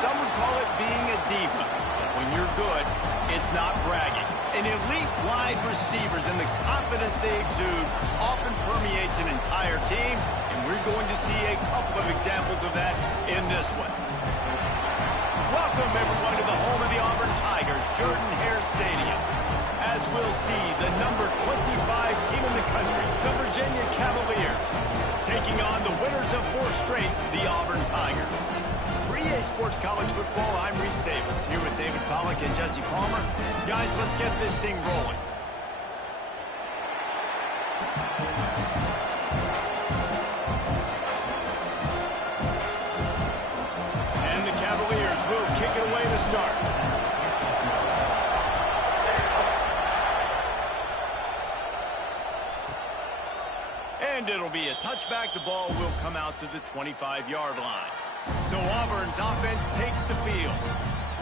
some would call it being a diva. When you're good, it's not bragging. An elite wide receivers and the confidence they exude often permeates an entire team, and we're going to see a couple of examples of that in this one. Welcome, everyone, to the home of the Auburn Tigers, Jordan-Hare Stadium. As we'll see, the number 25 team in the country, the Virginia Cavaliers, taking on the winners of 4 straight, the Auburn Tigers. For EA Sports College Football, I'm Reese Davis, here with David Pollack and Jesse Palmer. Guys, let's get this thing rolling. And the Cavaliers will kick it away to start. And it'll be a touchback. The ball will come out to the 25-yard line. So Auburn's offense takes the field.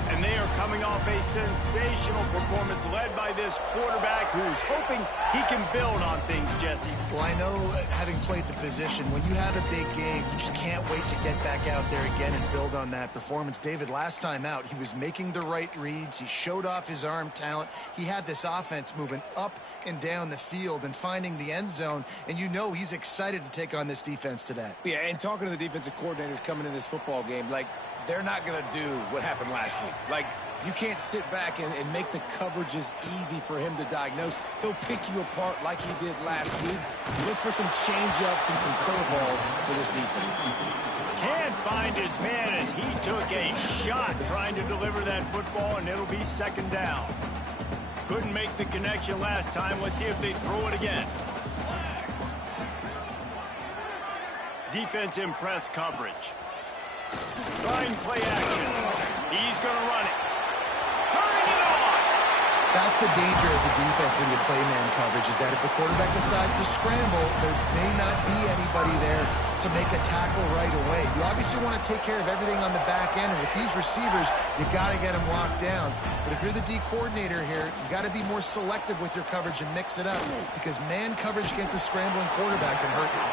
And they are coming off a sensational performance led by this quarterback who's hoping he can build on things, Jesse. Well, I know, having played the position, when you have a big game, you just can't wait to get back out there again and build on that performance. David, last time out, he was making the right reads. He showed off his arm talent. He had this offense moving up and down the field and finding the end zone. And you know he's excited to take on this defense today. Yeah, and talking to the defensive coordinators coming in this football game, like, they're not going to do what happened last week. Like, you can't sit back and make the coverages easy for him to diagnose. He'll pick you apart like he did last week. Look for some change-ups and some curveballs for this defense. Can't find his man as he took a shot trying to deliver that football, and it'll be second down. Couldn't make the connection last time. Let's see if they throw it again. Defense in press coverage. Trying play action. He's going to run it. Turning it on. That's the danger as a defense when you play man coverage, is that if the quarterback decides to scramble, there may not be anybody there to make a tackle right away. You obviously want to take care of everything on the back end, and with these receivers, you got to get them locked down. But if you're the D coordinator here, you got to be more selective with your coverage and mix it up, because man coverage against a scrambling quarterback can hurt you.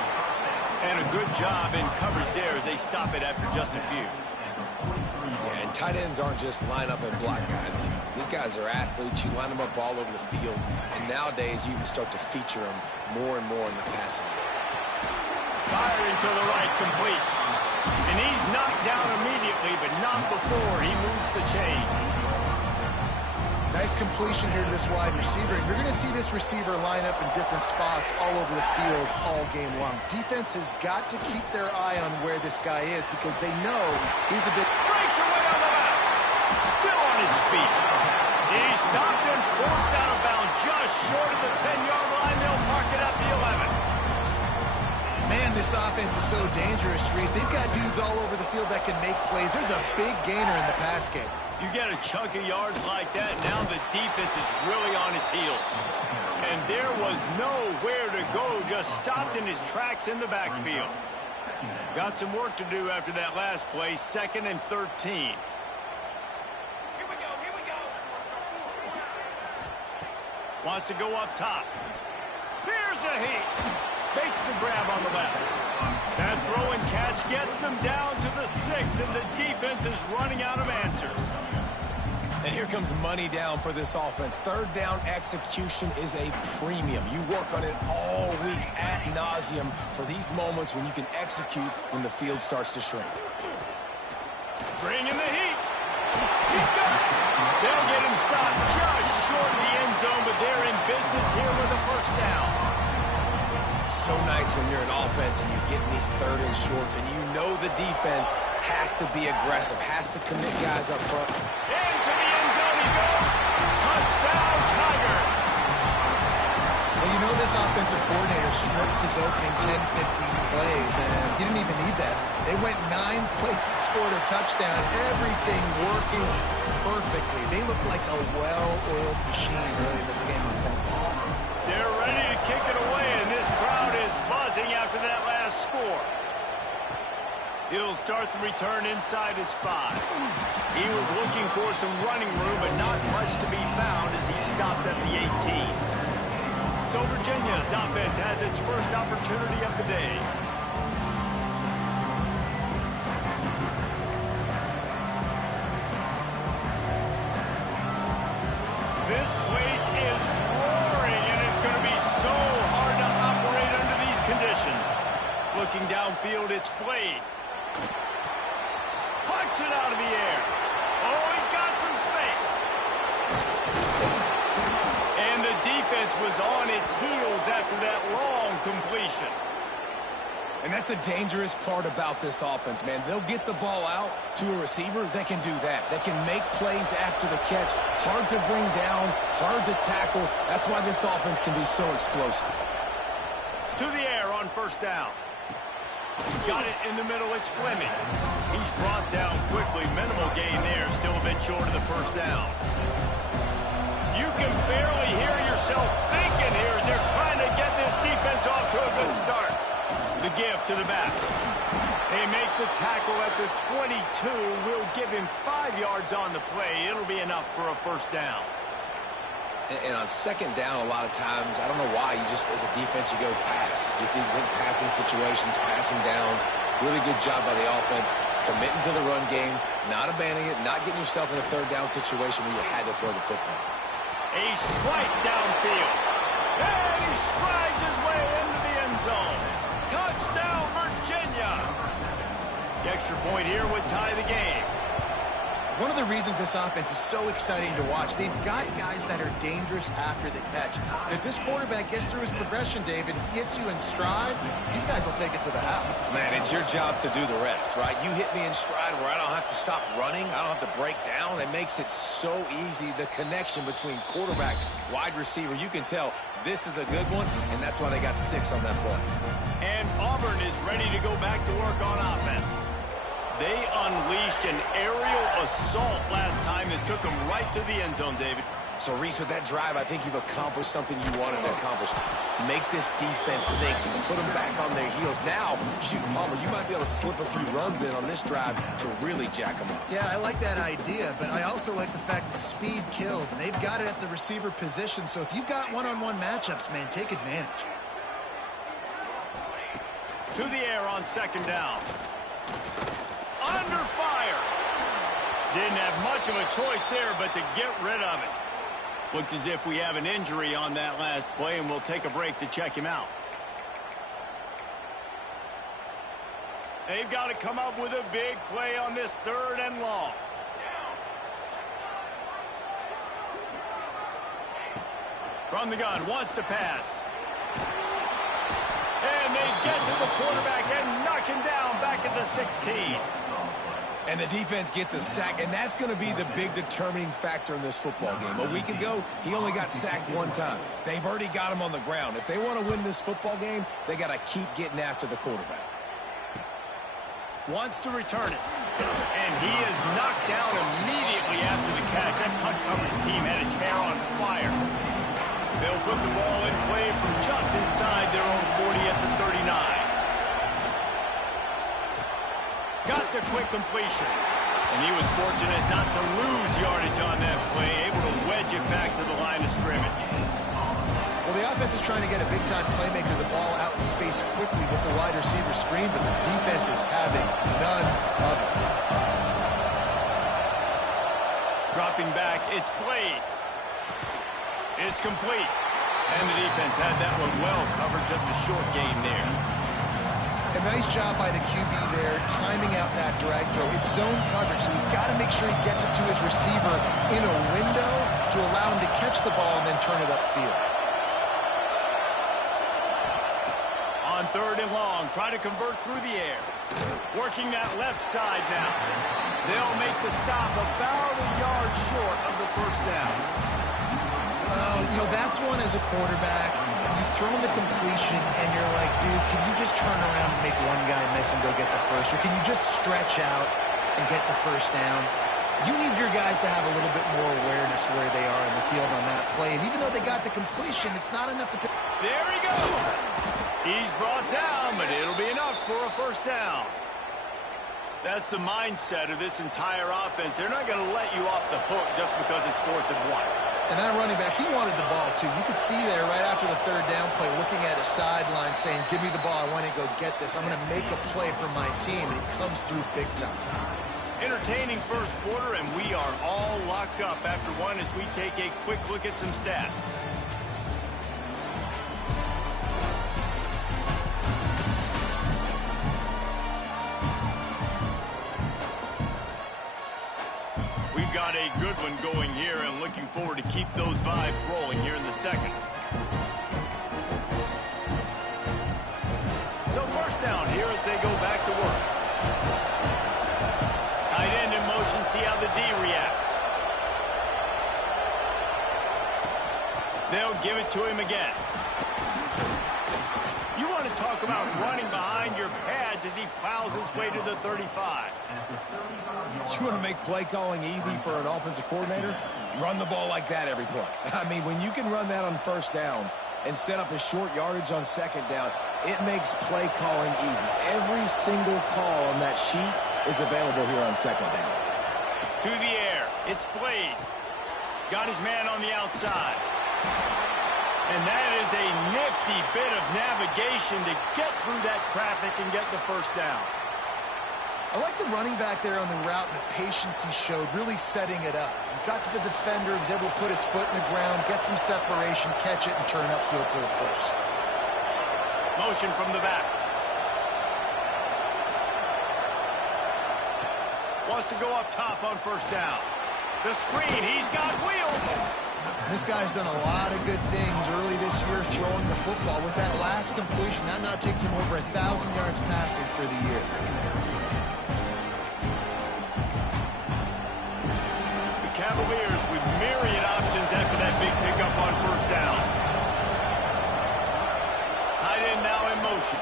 And a good job in coverage there as they stop it after just a few. Yeah, and tight ends aren't just line up and block guys anymore. These guys are athletes. You line them up all over the field. And nowadays, you can start to feature them more and more in the passing game. Firing to the right, complete. And he's knocked down immediately, but not before he moves the chains. Nice completion here to this wide receiver. And you're going to see this receiver line up in different spots all over the field all game long. Defense has got to keep their eye on where this guy is because they know he's a bit... Breaks away on the left. Still on his feet. He's stopped and forced out of bounds just short of the 10-yard line. They'll mark it at the 11. Man, this offense is so dangerous, Reese. They've got dudes all over the field that can make plays. There's a big gainer in the pass game. You get a chunk of yards like that, now the defense is really on its heels. And there was nowhere to go, just stopped in his tracks in the backfield. Got some work to do after that last play, 2nd and 13. Here we go. Wants to go up top. Here's a heat. Makes the grab on the left. That throw and catch gets them down to the 6, and the defense is running out of answers. And here comes money down for this offense. Third down execution is a premium. You work on it all week ad nauseum for these moments when you can execute when the field starts to shrink. Bringing the heat. He's got it. They'll get him stopped just short of the end zone, but they're in business here with a first down. So nice when you're an offense and you're getting these 3rd and shorts, and you know the defense has to be aggressive, has to commit guys up front. Into the end zone he goes. Touchdown, Tiger. Well, you know this offensive coordinator scripts his opening 10, 15 plays, and he didn't even need that. They went 9 plays and scored a touchdown, everything working perfectly. They look like a well-oiled machine early in this game offensively. They're ready to kick it away, and this crowd is buzzing after that last score. He'll start the return inside his 5. He was looking for some running room, but not much to be found as he stopped at the 18. So Virginia's offense has its first opportunity of the day. This place is roaring, and it's going to be so hard to operate under these conditions. Looking downfield, it's Blade. Pucks it out of the air. Oh, he's got some space. And the defense was on its heels after that long completion. And that's the dangerous part about this offense, man. They'll get the ball out to a receiver. They can do that. They can make plays after the catch. Hard to bring down, hard to tackle. That's why this offense can be so explosive. To the air on first down. Got it in the middle. It's Fleming. He's brought down quickly. Minimal gain there. Still a bit short of the first down. You can barely hear yourself thinking here as they're trying to get this defense off to a good start. The give to the back. They make the tackle at the 22. We'll give him 5 yards on the play. It'll be enough for a first down. And on second down, a lot of times, I don't know why, you just, as a defense, you go pass. You think passing situations, passing downs. Really good job by the offense, committing to the run game, not abandoning it, not getting yourself in a third down situation where you had to throw the football. A strike downfield. And he strides his way into the end zone. Touchdown, Virginia. The extra point here would tie the game. One of the reasons this offense is so exciting to watch, they've got guys that are dangerous after the catch. And if this quarterback gets through his progression, David, gets you in stride, these guys will take it to the house. Man, it's your job to do the rest, right? You hit me in stride where I don't have to stop running. I don't have to break down. It makes it so easy, the connection between quarterback, wide receiver. You can tell this is a good one, and that's why they got 6 on that play. And Auburn is ready to go back to work on offense. They unleashed an aerial assault last time that took them right to the end zone, David. So, Reese, with that drive, I think you've accomplished something you wanted to accomplish. Make this defense think. You can put them back on their heels. Now, shoot, Palmer, you might be able to slip a few runs in on this drive to really jack them up. Yeah, I like that idea, but I also like the fact that speed kills. And they've got it at the receiver position, so if you've got one-on-one matchups, man, take advantage. To the air on second down. Under fire. Didn't have much of a choice there, but to get rid of it. Looks as if we have an injury on that last play, and we'll take a break to check him out. They've got to come up with a big play on this 3rd and long. From the gun, wants to pass. And they get to the quarterback and knock him down back at the 16. And the defense gets a sack, and that's going to be the big determining factor in this football game. A week ago, he only got sacked 1 time. They've already got him on the ground. If they want to win this football game, they got to keep getting after the quarterback. Wants to return it. And he is knocked down immediately after the catch. That punt coverage team had its hair on fire. They'll put the ball in play from just inside their own 40 at the 39. Got the quick completion. And he was fortunate not to lose yardage on that play, able to wedge it back to the line of scrimmage. Well, the offense is trying to get a big-time playmaker the ball out in space quickly with the wide receiver screen, but the defense is having none of it. Dropping back, it's Blade. It's complete. And the defense had that one well covered, just a short gain there. A nice job by the QB there, timing out that drag throw. It's zone coverage, so he's got to make sure he gets it to his receiver in a window to allow him to catch the ball and then turn it upfield. On 3rd and long, try to convert through the air. Working that left side now. They'll make the stop about a yard short of the first down. Well, you know, that's one as a quarterback. You've thrown the completion, and you're like, dude, can you just turn around and make one guy miss and go get the first? Or can you just stretch out and get the first down? You need your guys to have a little bit more awareness where they are in the field on that play. And even though they got the completion, it's not enough to pick. There he goes. He's brought down, but it'll be enough for a first down. That's the mindset of this entire offense. They're not going to let you off the hook just because it's 4th and 1. And that running back, he wanted the ball, too. You could see there right after the 3rd down play, looking at his sideline, saying, give me the ball. I want to go get this. I'm going to make a play for my team. And he comes through big time. Entertaining first quarter, and we are all locked up after one as we take a quick look at some stats. We've got a good one going here and looking forward to keep those vibes rolling here in the second. So first down here as they go back to work. Tight end in motion, see how the D reacts. They'll give it to him again. You want to talk about running behind your pads as he plows his way to the 35. You want to make play calling easy for an offensive coordinator? Run the ball like that every play. I mean, when you can run that on first down and set up a short yardage on second down, it makes play calling easy. Every single call on that sheet is available here on second down. To the air. It's Blade. Got his man on the outside. And that is a nifty bit of navigation to get through that traffic and get the first down. I like the running back there on the route and the patience he showed, really setting it up. He got to the defender, was able to put his foot in the ground, get some separation, catch it, and turn upfield for the first. Motion from the back. Wants to go up top on first down. The screen, he's got wheels. This guy's done a lot of good things early this year throwing the football. With that last completion, that now takes him over 1,000 yards passing for the year. The Cavaliers with myriad options after that big pickup on first down. Tight end now in motion.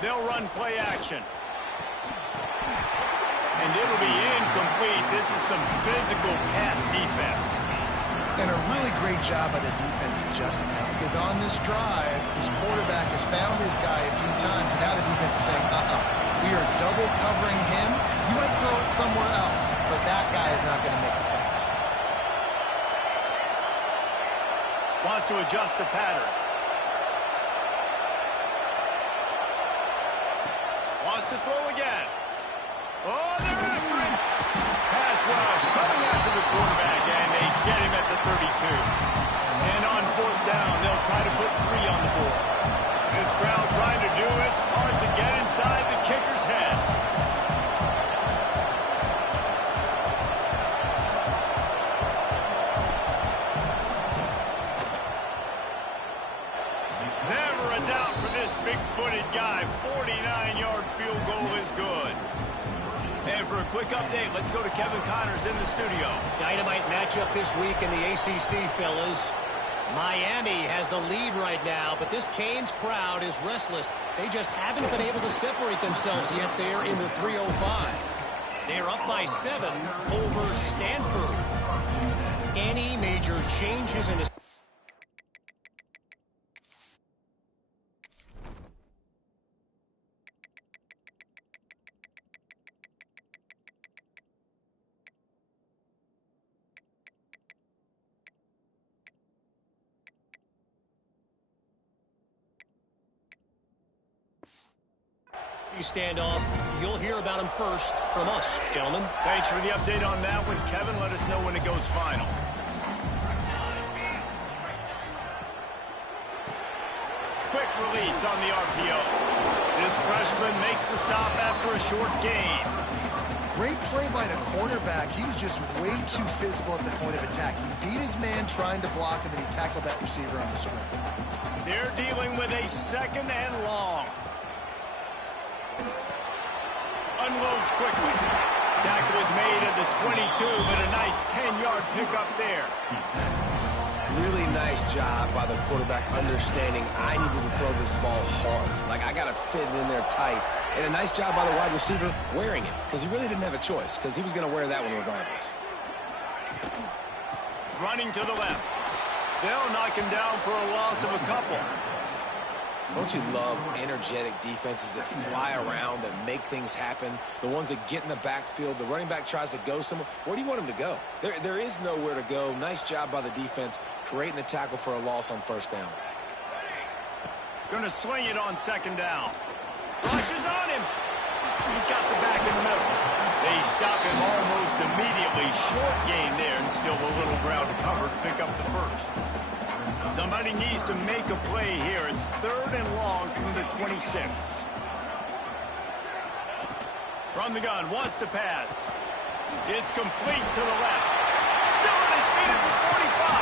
They'll run play action. And it'll be incomplete. This is some physical pass defense. And a really great job by the defense adjusting now, because on this drive, this quarterback has found his guy a few times, and now the defense is saying, we are double covering him. You might throw it somewhere else, but that guy is not going to make the catch. Wants to adjust the pattern. Wants to throw again. Oh, they're after him. Pass rush coming after the quarterback, and they get him at the 32. And on fourth down, they'll try to put 3 on the board. This crowd trying to do its part to get inside the kicker's head. Never a doubt for this big-footed guy. 49-yard field goal is good. And for a quick update, let's go to Kevin Connors in the studio. Dynamite matchup this week in the ACC, fellas. Miami has the lead right now, but this Canes crowd is restless. They just haven't been able to separate themselves yet there in the 305. They're up by 7 over Stanford. Any major changes in this? Standoff. You'll hear about him first from us, gentlemen. Thanks for the update on that one, Kevin. Let us know when it goes final. Quick release on the RPO. This freshman makes the stop after a short gain. Great play by the cornerback. He was just way too physical at the point of attack. He beat his man trying to block him, and he tackled that receiver on the swing. They're dealing with a second and long. Unloads quickly. Tackle is made at the 22, but a nice 10-yard pickup there. Really nice job by the quarterback understanding I needed to throw this ball hard. Like, I got to fit it in there tight. And a nice job by the wide receiver wearing it, because he really didn't have a choice, because he was going to wear that one regardless. Running to the left. They'll knock him down for a loss of a couple. Don't you love energetic defenses that fly around, that make things happen? The ones that get in the backfield, the running back tries to go somewhere. Where do you want him to go? There is nowhere to go. Nice job by the defense creating the tackle for a loss on first down. Going to swing it on second down. Rushes on him. He's got the back in the middle. They stop him almost immediately. Short gain there, and still a little ground to cover to pick up the first. Somebody needs to make a play here. It's 3rd and long from the 26. From the gun, wants to pass. It's complete to the left. Still on his feet at the 45.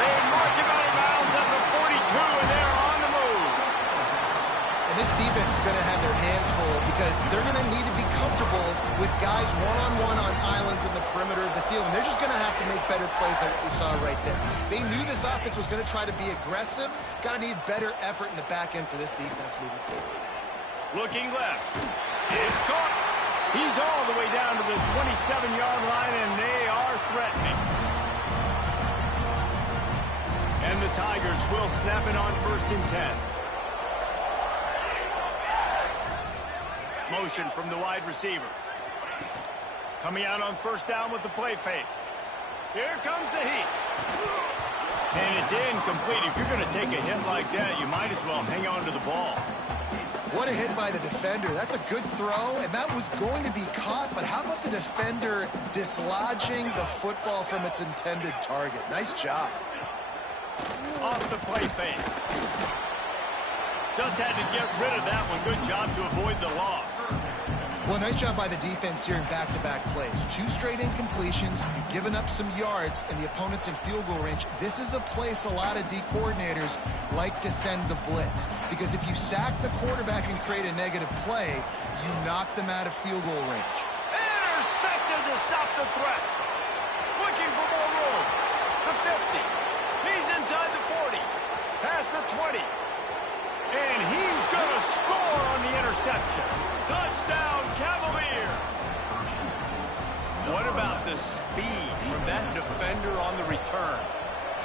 They mark him out of bounds at the 42, and they're on the move. And this defense is going to have their hands full because they're going to need to be comfortable with guys one-on-one on islands in the perimeter of the field. And they're just going to have to make better plays than what we saw right there. They knew this offense was going to try to be aggressive. Got to need better effort in the back end for this defense moving forward. Looking left. It's caught. He's all the way down to the 27-yard line, and they are threatening. And the Tigers will snap it on 1st and 10. Motion from the wide receiver. Coming out on 1st down with the play fake. Here comes the heat. And it's incomplete. If you're going to take a hit like that, you might as well hang on to the ball. What a hit by the defender. That's a good throw, and that was going to be caught, but how about the defender dislodging the football from its intended target? Nice job. Off the play fake. Just had to get rid of that one. Good job to avoid the loss. Well, nice job by the defense here in back-to-back plays. 2 straight incompletions. You've given up some yards, and the opponent's in field goal range. This is a place a lot of D coordinators like to send the blitz. Because if you sack the quarterback and create a negative play, you knock them out of field goal range. Intercepted to stop the threat. Looking for more room. The 50. He's inside the 40. Past the 20. And he's going to score on the interception. Touchdown, Cavaliers. What about the speed from that defender on the return?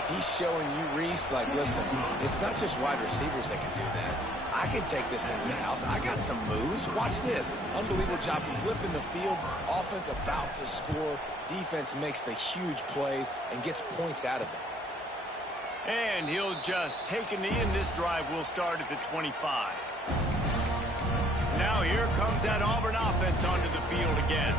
He's showing you, Reese, like, listen, it's not just wide receivers that can do that. I can take this thing to the house. I got some moves. Watch this. Unbelievable job flipping the field. Offense about to score. Defense makes the huge plays and gets points out of it. And he'll just take a knee, and this drive will start at the 25. Now here comes that Auburn offense onto the field again.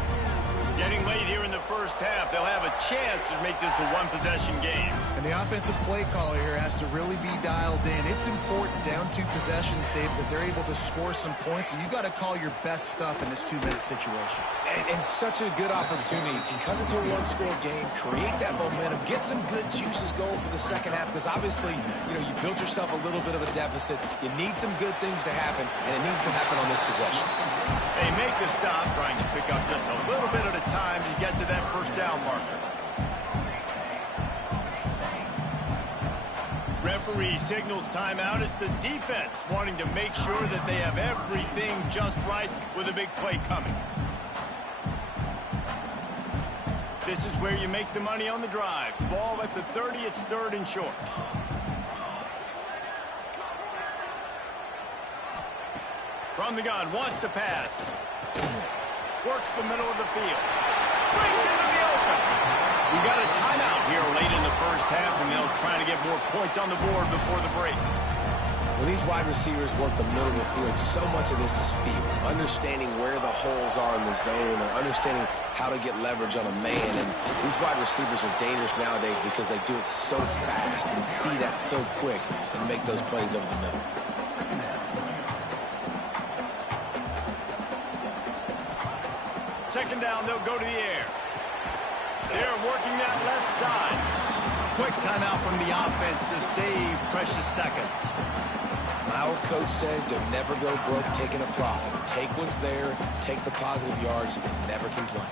Getting late here in the first half, they'll have a chance to make this a one-possession game. And the offensive play caller here has to really be dialed in. It's important down 2 possessions, Dave, that they're able to score some points. So you got to call your best stuff in this 2-minute situation. And such a good opportunity to cut into a 1-score game, create that momentum, get some good juices going for the second half. Because obviously, you built yourself a little bit of a deficit. You need some good things to happen, and it needs to happen on this possession. They make the stop, trying to pick up just a little bit at a time to get to that 1st down marker. Referee signals timeout. It's the defense wanting to make sure that they have everything just right with a big play coming. This is where you make the money on the drives. Ball at the 30, it's 3rd and short. From the gun, wants to pass. Works the middle of the field. Brings into the open. We got a timeout here late in the first half, and they'll try to get more points on the board before the break. When these wide receivers work the middle of the field, so much of this is feel. Understanding where the holes are in the zone, or understanding how to get leverage on a man. And these wide receivers are dangerous nowadays because they do it so fast and see that so quick and make those plays over the middle. Second down, they'll go to the air. They're working that left side. Quick timeout from the offense to save precious seconds. Our coach said you'll never go broke taking a profit. Take what's there, take the positive yards, and never complain.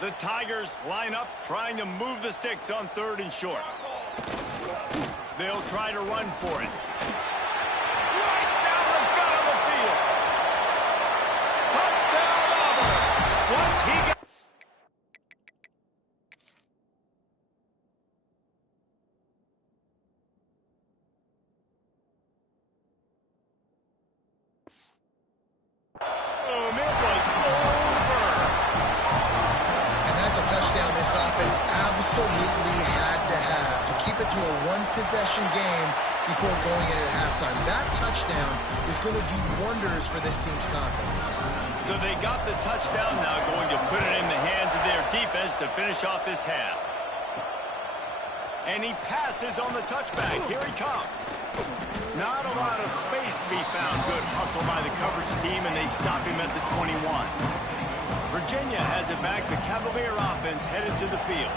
The Tigers line up, trying to move the sticks on 3rd and short. They'll try to run for it. Right down the gut of the field. Touchdown, Auburn. Once he gets... It was over. And that's a touchdown this offense absolutely had to have to keep it to a 1-possession game before going in at halftime. That touchdown is going to do wonders for this team's confidence. So they got the touchdown now, going to put it in the hands of their defense to finish off this half. And he passes on the touchback. Here he comes. Not a lot of space to be found. Good hustle by the coverage team, and they stop him at the 21. Virginia has it back. The Cavalier offense headed to the field.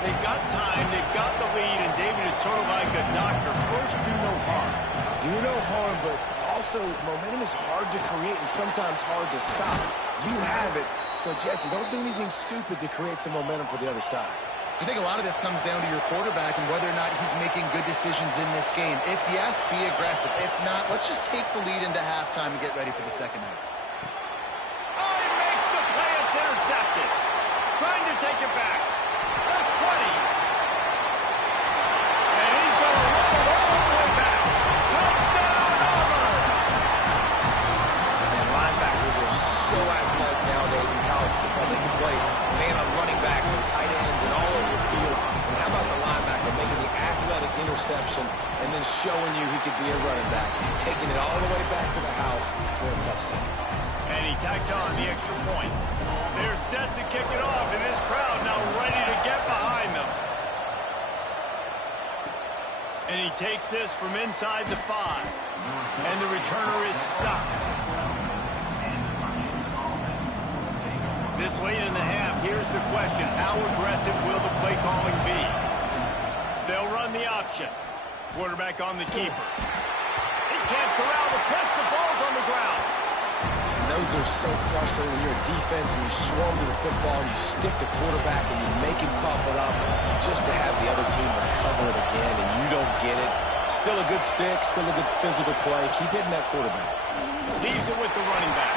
They've got time. They've got the lead, and David is sort of like a doctor. First, do no harm. Do no harm, but also momentum is hard to create and sometimes hard to stop. You have it. So, Jesse, don't do anything stupid to create some momentum for the other side. I think a lot of this comes down to your quarterback and whether or not he's making good decisions in this game. If yes, be aggressive. If not, let's just take the lead into halftime and get ready for the second half. Oh, he makes the play. It's intercepted. Trying to take it back. The 20. And he's going to roll it all the way back. Touchdown, Auburn! And linebackers are so athletic nowadays in college football. They can play man on running backs and tight ends and all over the field. And how about the linebacker making the athletic interception and then showing you he could be a running back, taking it all the way back to the house for a touchdown. And he tacked on the extra point. They're set to kick it off, and this crowd now ready to get behind them. And he takes this from inside the 5. And the returner is stopped. This late in the half, here's the question. How aggressive will the play calling be? They'll run the option. Quarterback on the keeper. He can't corral the pitch. The ball's on the ground. And those are so frustrating when you're a defense and you swarm to the football, and you stick the quarterback and you make him cough it up just to have the other team recover it again, and you don't get it. Still a good stick, still a good physical play. Keep hitting that quarterback. Leaves it with the running back.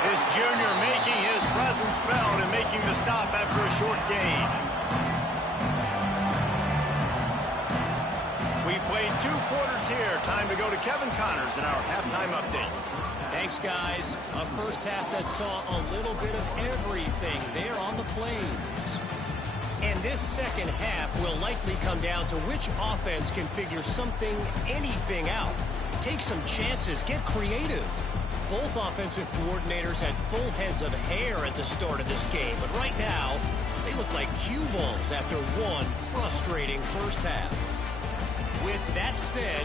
This junior making his presence felt and making the stop after a short gain. We've played 2 quarters here. Time to go to Kevin Connors in our halftime update. Thanks, guys. A first half that saw a little bit of everything there on the Plains. And this second half will likely come down to which offense can figure something, anything out. Take some chances, get creative. Both offensive coordinators had full heads of hair at the start of this game, but right now, they look like cue balls after one frustrating first half. With that said,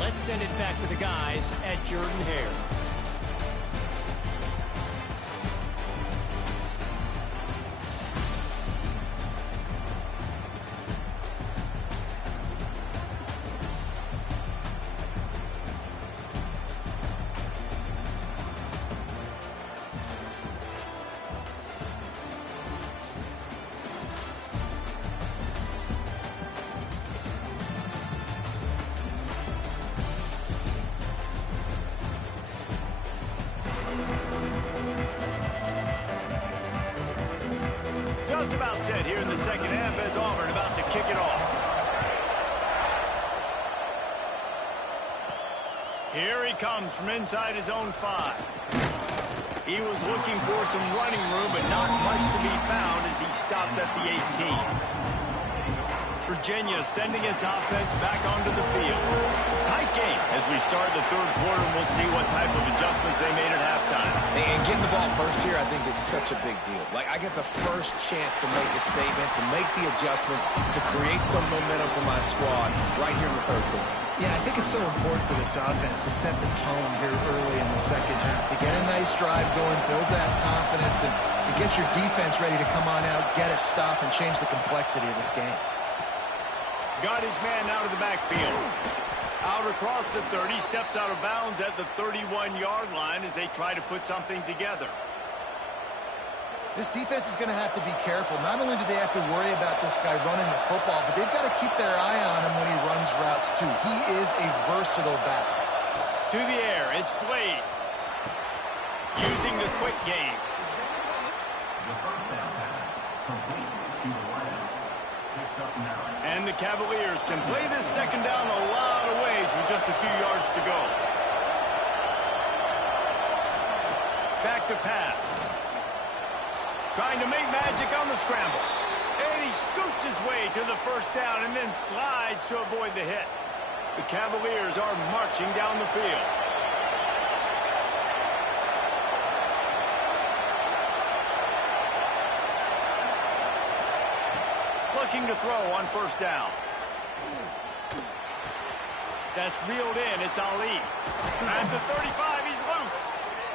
let's send it back to the guys at Jordan-Hare. Just about set here in the second half as Auburn about to kick it off. Here he comes from inside his own 5. He was looking for some running room, but not much to be found as he stopped at the 18. Virginia sending its offense back onto the field. Tight game as we start the third quarter, and we'll see what type of adjustments they made at halftime. And getting the ball first here, I think, is such a big deal. Like, I get the first chance to make a statement, to make the adjustments, to create some momentum for my squad right here in the third quarter. Yeah, I think it's so important for this offense to set the tone here early in the second half, to get a nice drive going, build that confidence, and get your defense ready to come on out, get a stop, and change the complexity of this game. Got his man out of the backfield. Out across the 30, steps out of bounds at the 31-yard line as they try to put something together. This defense is going to have to be careful. Not only do they have to worry about this guy running the football, but they've got to keep their eye on him when he runs routes, too. He is a versatile back. To the air, it's Blade. Using the quick game. And the Cavaliers can play this second down a lot of ways with just a few yards to go. Back to pass. Trying to make magic on the scramble. And he scoots his way to the first down and then slides to avoid the hit. The Cavaliers are marching down the field. Looking to throw on first down. That's reeled in. It's Ali. At the 35, he's loose.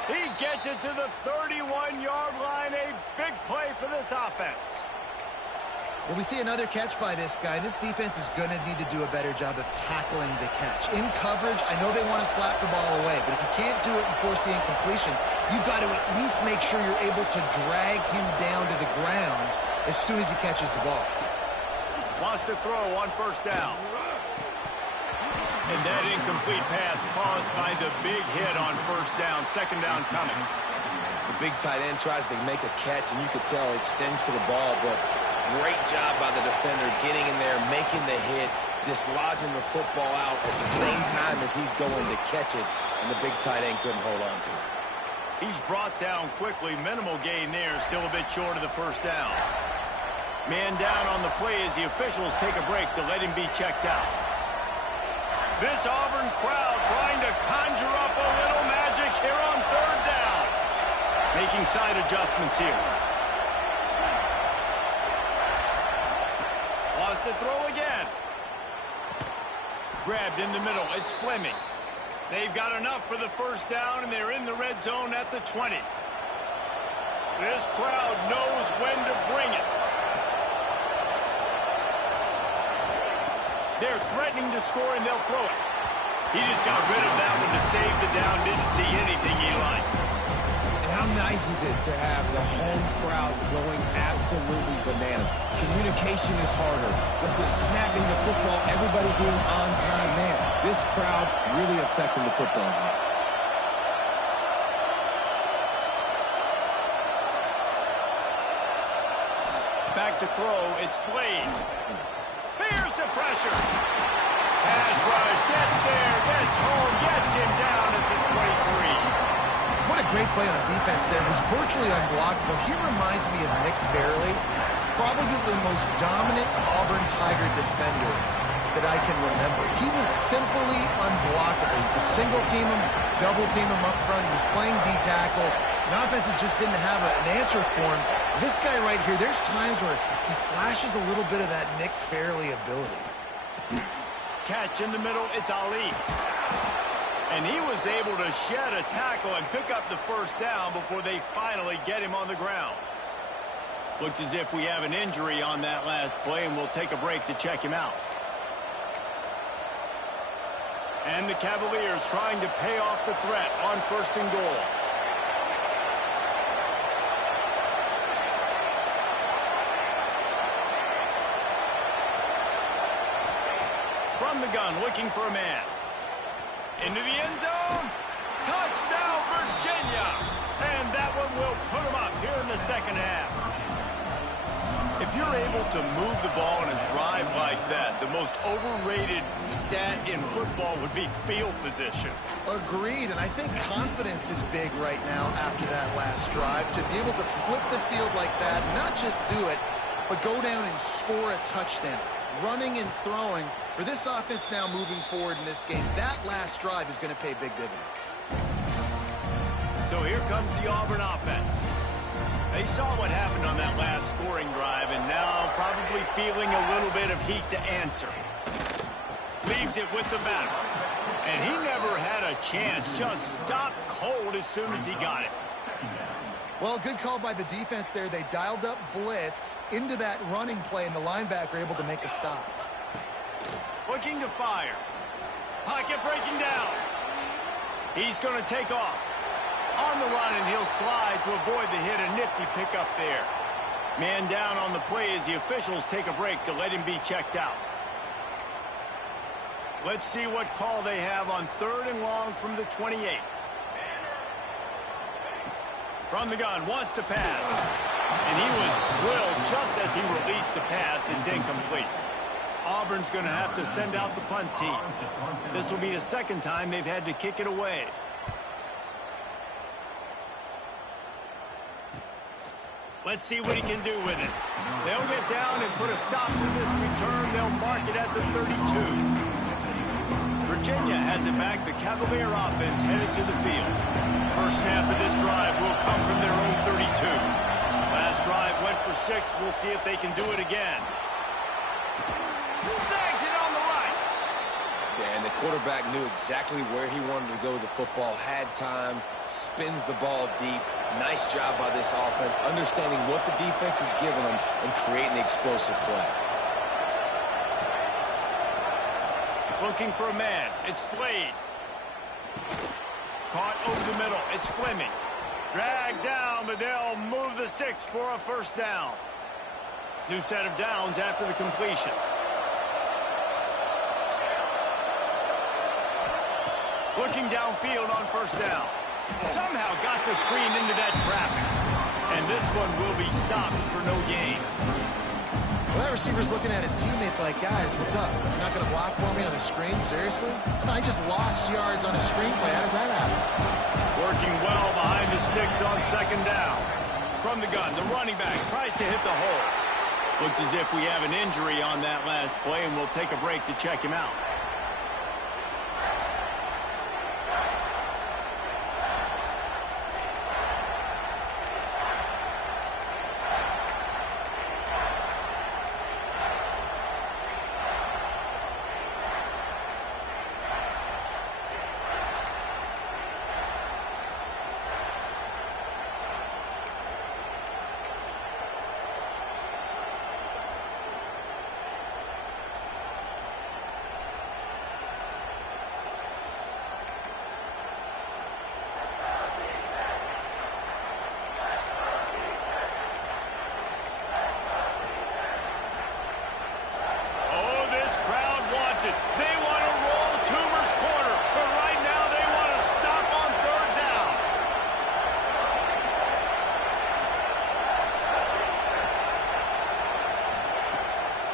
He gets it to the 31-yard line. A big play for this offense. Well, we see another catch by this guy. This defense is going to need to do a better job of tackling the catch. In coverage, I know they want to slap the ball away, but if you can't do it and force the incompletion, you've got to at least make sure you're able to drag him down to the ground as soon as he catches the ball. Wants to throw on first down. And that incomplete pass caused by the big hit on first down. Second down coming. The big tight end tries to make a catch, and you could tell he extends for the ball, but great job by the defender getting in there, making the hit, dislodging the football out at the same time as he's going to catch it, and the big tight end couldn't hold on to it. He's brought down quickly. Minimal gain there. Still a bit short of the first down. Man down on the play as the officials take a break to let him be checked out. This Auburn crowd trying to conjure up a little magic here on third down. Making side adjustments here. Wants to throw again. Grabbed in the middle. It's Fleming. They've got enough for the first down, and they're in the red zone at the 20. This crowd knows when to bring it. They're threatening to score, and they'll throw it. He just got rid of that one to save the down. Didn't see anything he liked. And how nice is it to have the home crowd going absolutely bananas? Communication is harder. With the snapping the football, everybody being on time, man, this crowd really affecting the football game. Back to throw. It's Blade. Here's the pressure. Pass rush. Gets there. Gets home. Gets him down at the 23. What a great play on defense there. It was virtually unblockable. He reminds me of Nick Fairley, probably the most dominant Auburn Tiger defender that I can remember. He was simply unblockable. You could single team him, double team him up front. He was playing D-tackle. And offenses just didn't have an answer for him. This guy right here, there's times where he flashes a little bit of that Nick Fairley ability. Catch in the middle. It's Ali. And he was able to shed a tackle and pick up the first down before they finally get him on the ground. Looks as if we have an injury on that last play, and we'll take a break to check him out. And the Cavaliers trying to pay off the threat on first and goal. From the gun, looking for a man. Into the end zone. Touchdown, Virginia. And that one will put them up here in the second half. If you're able to move the ball in a drive like that, the most overrated stat in football would be field position. Agreed, and I think confidence is big right now after that last drive. To be able to flip the field like that, not just do it, but go down and score a touchdown. Running and throwing, for this offense now moving forward in this game, that last drive is going to pay big dividends. So here comes the Auburn offense. They saw what happened on that last scoring drive, and now probably feeling a little bit of heat to answer. Leaves it with the batter. And he never had a chance, just stopped cold as soon as he got it. Well, good call by the defense there. They dialed up blitz into that running play, and the linebacker able to make a stop. Looking to fire. Pocket breaking down. He's going to take off. On the run, and he'll slide to avoid the hit. A nifty pickup there. Man down on the play as the officials take a break to let him be checked out. Let's see what call they have on third and long from the 28. From the gun, wants to pass. And he was drilled just as he released the pass. It's incomplete. Auburn's going to have to send out the punt team. This will be the second time they've had to kick it away. Let's see what he can do with it. They'll get down and put a stop to this return. They'll mark it at the 32. Virginia has it back. The Cavalier offense headed to the field. First snap of this drive will come from their own 32. Last drive went for 6. We'll see if they can do it again. Snags it on the right. Yeah, and the quarterback knew exactly where he wanted to go with the football, had time, spins the ball deep. Nice job by this offense, understanding what the defense is giving them and creating the explosive play. Looking for a man. It's Blade. Caught over the middle. It's Fleming. Dragged down, but they'll move the sticks for a first down. New set of downs after the completion. Looking downfield on first down. Somehow got the screen into that traffic. And this one will be stopped for no gain. Well, that receiver's looking at his teammates like, guys, what's up? You're not going to block for me on the screen? Seriously? No, I just lost yards on a screen play. How does that happen? Working well behind the sticks on second down. From the gun, the running back tries to hit the hole. Looks as if we have an injury on that last play, and we'll take a break to check him out.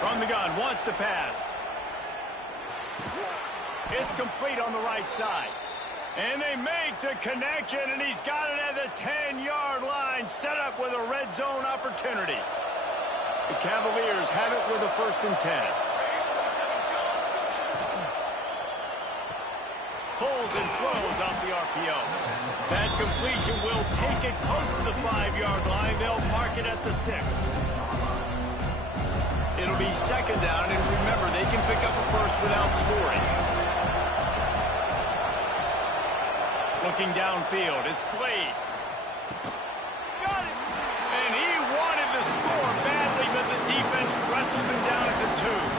From the gun, wants to pass. It's complete on the right side. And they make the connection, and he's got it at the 10-yard line, set up with a red zone opportunity. The Cavaliers have it with a 1st and 10. Pulls and throws off the RPO. That completion will take it close to the 5-yard line. They'll mark it at the 6. It'll be 2nd down, and remember, they can pick up a first without scoring. Looking downfield, it's Blade. Got it! And he wanted the score badly, but the defense wrestles him down at the 2.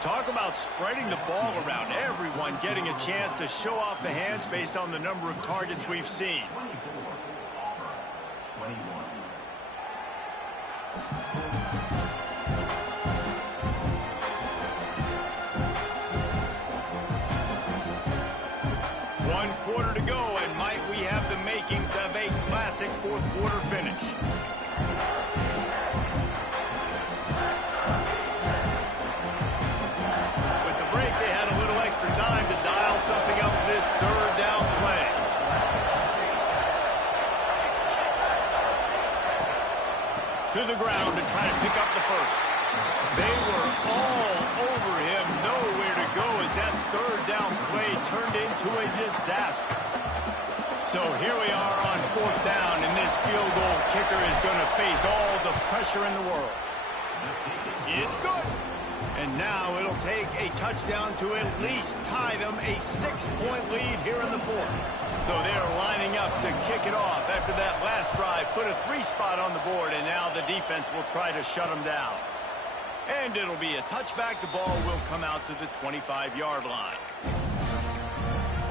Talk about spreading the ball around. Everyone getting a chance to show off the hands based on the number of targets we've seen. One quarter to go, and might we have the makings of a classic fourth-quarter finish. Time to dial something up for this 3rd down play. To the ground to try to pick up the first. They were all over him, nowhere to go as that 3rd down play turned into a disaster. So here we are on 4th down, and this field goal kicker is going to face all the pressure in the world. It's good. And now it'll take a touchdown to at least tie them a 6-point lead here in the 4th. So they're lining up to kick it off after that last drive. Put a 3 spot on the board, and now the defense will try to shut them down. And it'll be a touchback. The ball will come out to the 25-yard line.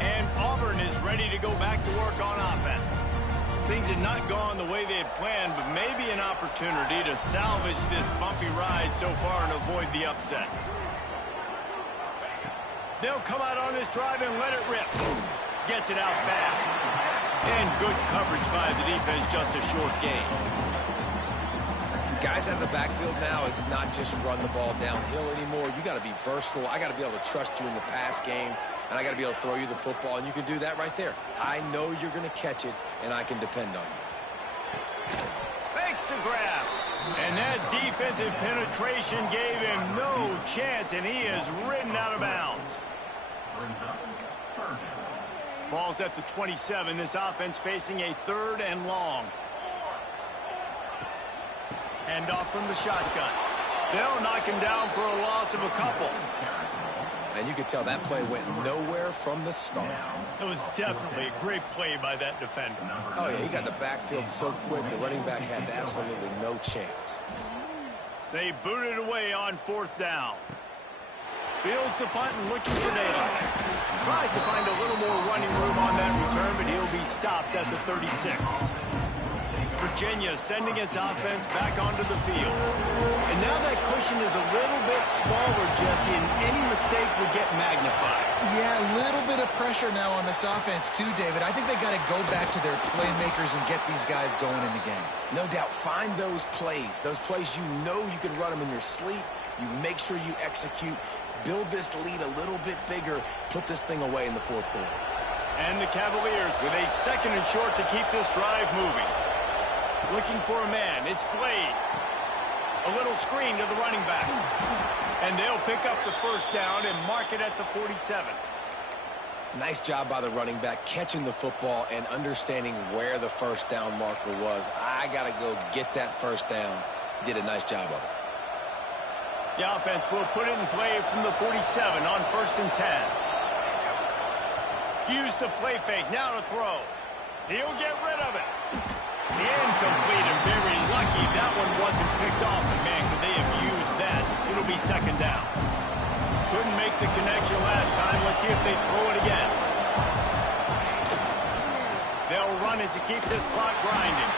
And Auburn is ready to go back to work on offense. Things had not gone the way they had planned, but maybe an opportunity to salvage this bumpy ride so far and avoid the upset. They'll come out on this drive and let it rip. Gets it out fast. And good coverage by the defense, just a short gain. Guys out of the backfield now, it's not just run the ball downhill anymore. You got to be versatile. I got to be able to trust you in the pass game, and I got to be able to throw you the football, and you can do that right there. I know you're going to catch it, and I can depend on you. Fakes to grab. And that defensive penetration gave him no chance, and he is ridden out of bounds. Ball's at the 27. This offense facing a 3rd and long. Hand off from the shotgun. They'll knock him down for a loss of a couple. And you could tell that play went nowhere from the start. It was definitely a great play by that defender. Oh, yeah, he got the backfield so quick, the running back had absolutely no chance. They booted away on 4th down. Fields the punt and looking for daylight. Tries to find a little more running room on that return, but he'll be stopped at the 36. Virginia sending its offense back onto the field. And now that cushion is a little bit smaller, Jesse, and any mistake would get magnified. Yeah, a little bit of pressure now on this offense too, David. I think they got to go back to their playmakers and get these guys going in the game. No doubt, find those plays you know you can run them in your sleep. You make sure you execute. Build this lead a little bit bigger. Put this thing away in the 4th quarter. And the Cavaliers with a 2nd and short to keep this drive moving. Looking for a man. It's Blade. A little screen to the running back. And they'll pick up the 1st down and mark it at the 47. Nice job by the running back catching the football and understanding where the 1st down marker was. I got to go get that 1st down. He did a nice job of it. The offense will put it in play from the 47 on 1st and 10. Use the play fake. Now to throw. He'll get rid of it. Incomplete and very lucky that one wasn't picked off. And man, could they have used that? It'll be 2nd down. Couldn't make the connection last time. Let's see if they throw it again. They'll run it to keep this clock grinding.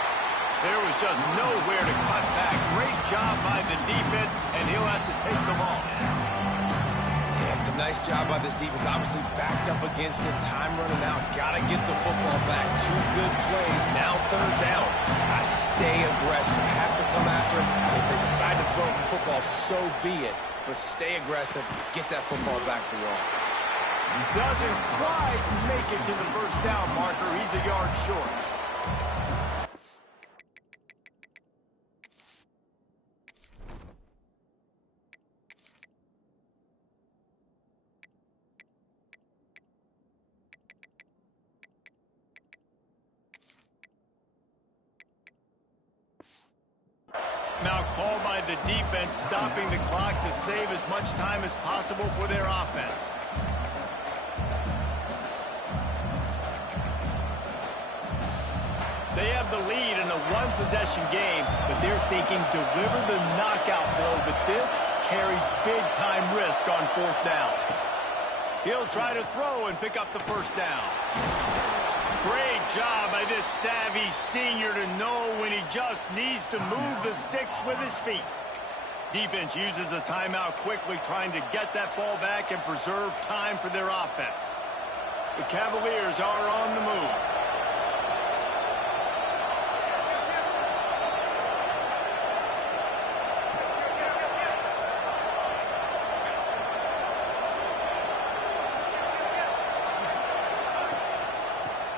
There was just nowhere to cut back. Great job by the defense, and he'll have to take the loss. Yeah, it's a nice job by this defense. Obviously backed up against it. Time running out. Got to get the football back. 2 good plays. Now 3rd down. I stay aggressive. Have to come after him. If they decide to throw the football, so be it. But stay aggressive. Get that football back for your offense. Doesn't quite make it to the 1st down marker. He's a yard short. Now called by the defense, stopping the clock to save as much time as possible for their offense. They have the lead in a 1-possession game, but they're thinking deliver the knockout blow, but this carries big-time risk on 4th down. He'll try to throw and pick up the 1st down. Great job by this savvy senior to know when he just needs to move the sticks with his feet. Defense uses a timeout quickly, trying to get that ball back and preserve time for their offense. The Cavaliers are on the move.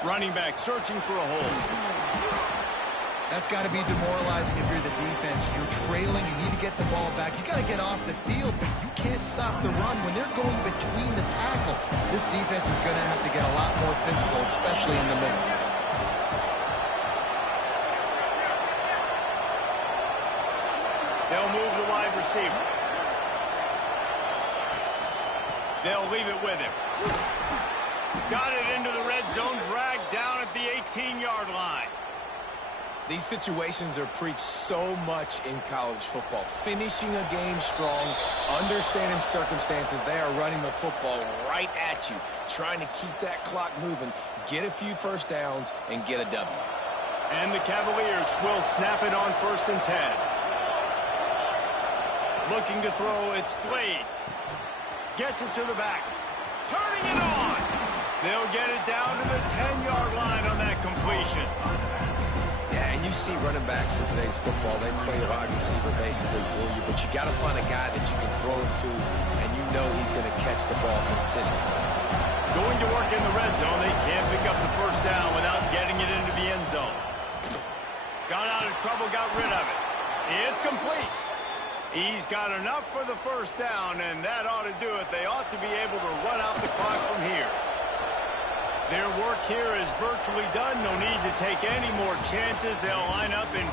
Running back searching for a hole. That's got to be demoralizing if you're the defense. You're trailing, you need to get the ball back. You got to get off the field, but you can't stop the run when they're going between the tackles. This defense is going to have to get a lot more physical, especially in the middle. They'll move the wide receiver. They'll leave it with him. Got it into the red zone, dragged down at the 18-yard line. These situations are preached so much in college football. Finishing a game strong, understanding circumstances. They are running the football right at you, trying to keep that clock moving, get a few 1st downs, and get a W. And the Cavaliers will snap it on 1st and 10. Looking to throw, it's Blade. Gets it to the back. Turning it on. They'll get it down to the 10-yard line on that completion. Yeah, and you see running backs in today's football, they play a wide receiver basically for you, but you got to find a guy that you can throw it to, and you know he's going to catch the ball consistently. Going to work in the red zone, they can't pick up the first down without getting it into the end zone. Got out of trouble, got rid of it. It's complete. He's got enough for the first down, and that ought to do it. They ought to be able to run out the clock from here. Their work here is virtually done. No need to take any more chances. They'll line up in